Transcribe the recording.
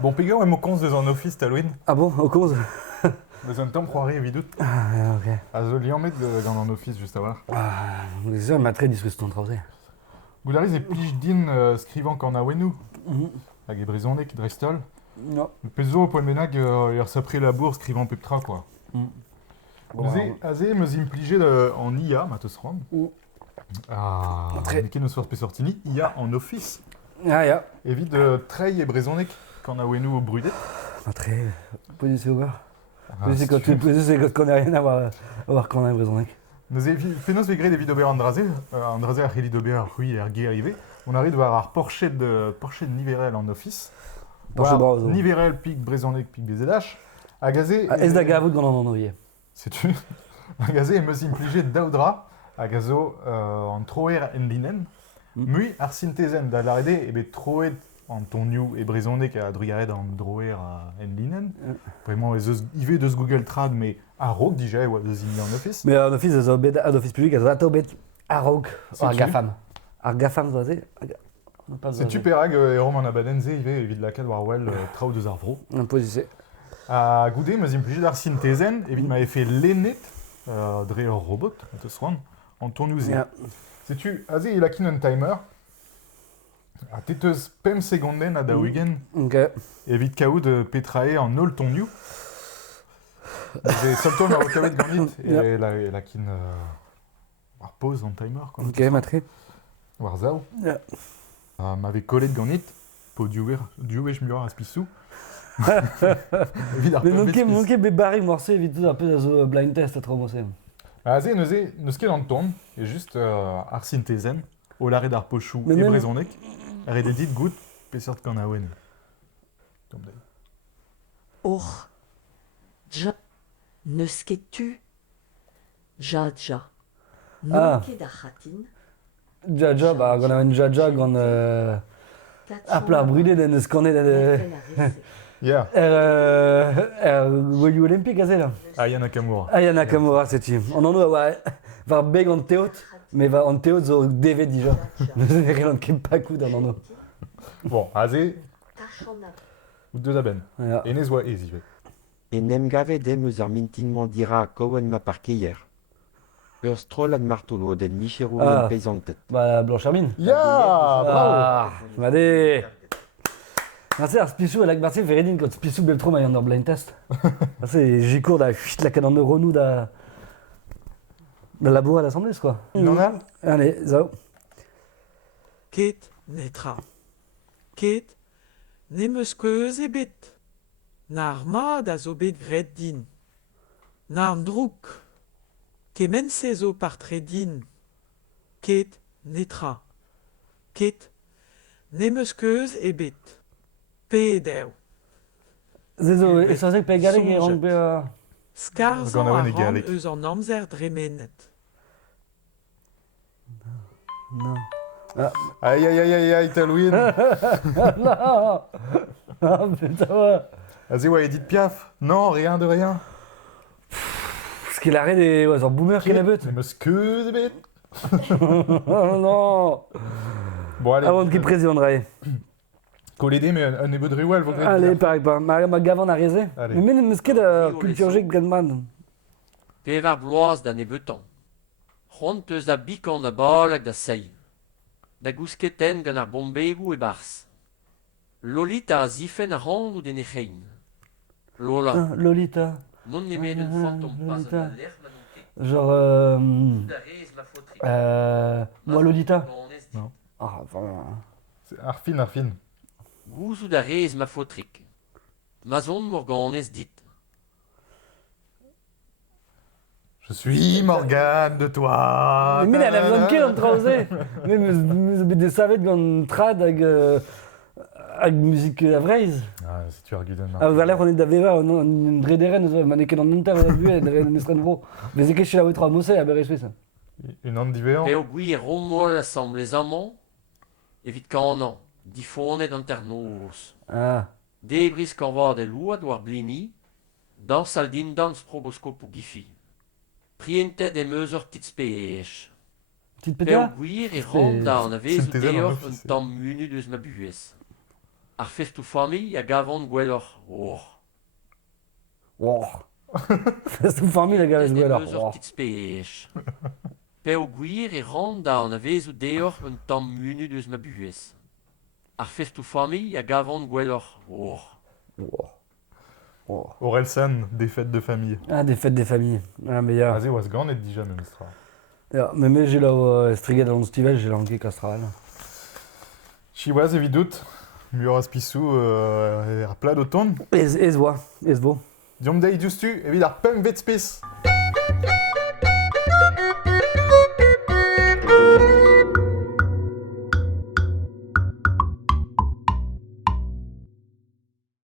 Bon, Pega, ouais, mon cons de en office, Halloween. Ah bon, au cause. Mais en temps, croirait évidemment. Ah, ok. À Zoli en mettre dans en office, juste à voir. Ah, c'est ça, ma très discussion trausé. Goulariz et Plichdin, scrivant qu'en a Wenou. Hag e Brizonek, Drestol. Non. Le peso au point benag, il a pris la bourse, scrivant Peptra, quoi. Azé, me impligé en IA, Matosram. Ah, Très. Neke nos forces sortini, IA en office. Ah, ja. Évite Trey et Brizonek, qu'en a Wenou au Brudet. Ma très. Position ouvert. Ah, C'est quand tu c'est quand on a rien à voir quand on a une raison. Nous avons fait nos végrés des vidéos Andraze, Andraze a Heli Dober, Rui et Ergué arrivé. On arrive à avoir Porsche de Niverel en office. Porsche Brazo. Niverel, Pic, Brézonek, Pic, BZH. Agazé. Esdaga, vous dans en envoyé. C'est-tu Agazé et me impligé d'Audra, Agazo en Troer en Linen. Mui, Arsintezen d'Alarede, et be Troer en Toniou et Brézonek à Drugared en Droer en Linen. Vraiment, il veut de ce Google Trad, mais à Rogue, déjà, ou à Zimni en office. Mais en office, en office public, elles ont atobet à Rogue, à Gafam. À Gafam, vous savez. C'est super ag et Roman Abadenze, il veut éviter la cadre Warwell, Trau de Zarvro. Un position. À Goudé, mais impligé d'Arsintezen, et il m'avait fait l'Enet, Dre Robot, à Swan, en Toniouze. Sais-tu, Azé, il a qu'un timer. A teteus pem segonden a da wigen, Ok. evit kaout petrae en ol ton new. J'ai solton ar kaout gandit, et la kin war pause en timer, quoi. Ok, ma très. War zao. Ja. M'avait collé de gandit, po diouech miura a spissou. Evit ar Mais peu mon qui est barré morcé vite tout un peu dans le blind test à trop mossé. Azé, neus ket an ton, et juste ar synthesen, o lare d'ar pochou Mais e même- brezonek, ar edet dit gout, pesort gant a oen. Tom dai. Or, ja, neus ket tu, ja. Ah. Non ket ar c'hatin, Jaja, bah, on a une Jaja, on a plein brûlé dans ce qu'on est de. Yeah, Voyou olympique, c'est là. Aya Nakamura. Ah, Yana Nakamura, c'est tu. On en a, ouais. Va beg en théot, mais va en théot, zo DV déjà. Nous avons rien qui pas coup dans l'anneau. Bon, Azé, tachon a ou deux aben. Voilà. Et nezwa ezive. Et nem gave dem eus ar mintinman dira kowen ma parkeier. Ur stroll ad martolo den micherou Ah. en peizantet. Bah, Blanche Armine. Ya, bravo. Ah, madé. Merci, alors Spissou, elle a merci, Véridine, quand Spissou Beltro m'a eu un blind test. C'est, j'y cours, da, chut, la canne en Euronou, da la bourre à l'Assemblée, quoi. Il en a Allez, zao. Ket netra. Ket nemeus keuz ebet. Nar mad a zo bet gret din. Nar drouk. Kemen se zo partre din. Ket netra. Ket nemeus keuz ebet. Pedeu. Zézo, et ça c'est que Pégalé qui rentre bien. Skarzan Gant a a oan e ran galek. eus an amzer dremenet. Non. Aïe, aïe, aïe, aïe, aïe, Halloween. Non. Ah, putain, ouais. Azé, ouais, Edith Piaf. Non, rien de rien. Parce qu'il arrête des. Ouais, genre boomer qui la bute. Mais monsieur, bête. Oh non. Bon, allez. Avant qu'il présidenterait. Colédé, mais un ebo de riwal, vaut Allez, pareil pas. Ma gavant a raisé. Allez. Mais mais ce qui est de culture G, Gandman. Pevar bloaz da nebeutañ. C'hoant eus da bikant da bal hag da seil. Da gousketen gant ar bombegou e bars. Lolita a zifen a ran ou den echein. Lola, Lolita. non nemet un fantom pas Lolita. an aler ma non ket. Genre. Da rez ma fotri. Moi, Lolita. Non. Ah, enfin. C'est Arfin, Arfin. Gouzou da rez ma fotrik. Ma zon morganez dit. Je suis Morgane de toi. Mais elle a besoin de qui en trausé. Mais des savettes dans trad avec musique à vraise. Ah, si tu argues Ah, voilà, on est d'Avera, on a une vraie dérène, mannequin en montagne, on a vu, elle est une gros. Mais c'est que chez la outre à Mossé, à Berry Suisse. Une ande d'hiver. Pe o gwir e rommol assemble les amants. Evit kanan, difonet an ternours. Ah. Debris kanvad e louad war blini. Dans saldin dans proboscope ou gifi. Prientet e meusur tit speech. Petite Pe o pétard. gwir e ram da an a vez ou Synthèse en deoc'h office. un tamm munu deus ma buez. Ar festu familh a gavant gwelloc'h. Oh. Oh. Fest tout famille la gavez Des alors. neus tit spech. Peo gwir e rand da an a vezou deoc'h un tamm munu deus ma buez. Ar festu familh a gavant gwelloc'h. Oh. Oh. Oh. Orelsan, des fêtes de famille. Ah, des fêtes des familles. Ah, mais ya. Aze oaz ganet dija memstra. Ya, mais j'ai là striget dans le stivel, j'ai l'anké castral. Chiwaz evidout, muras pissou ar plat d'automne. Ez voa, ez vo. Diom dei justu, evit ar punk vet spes.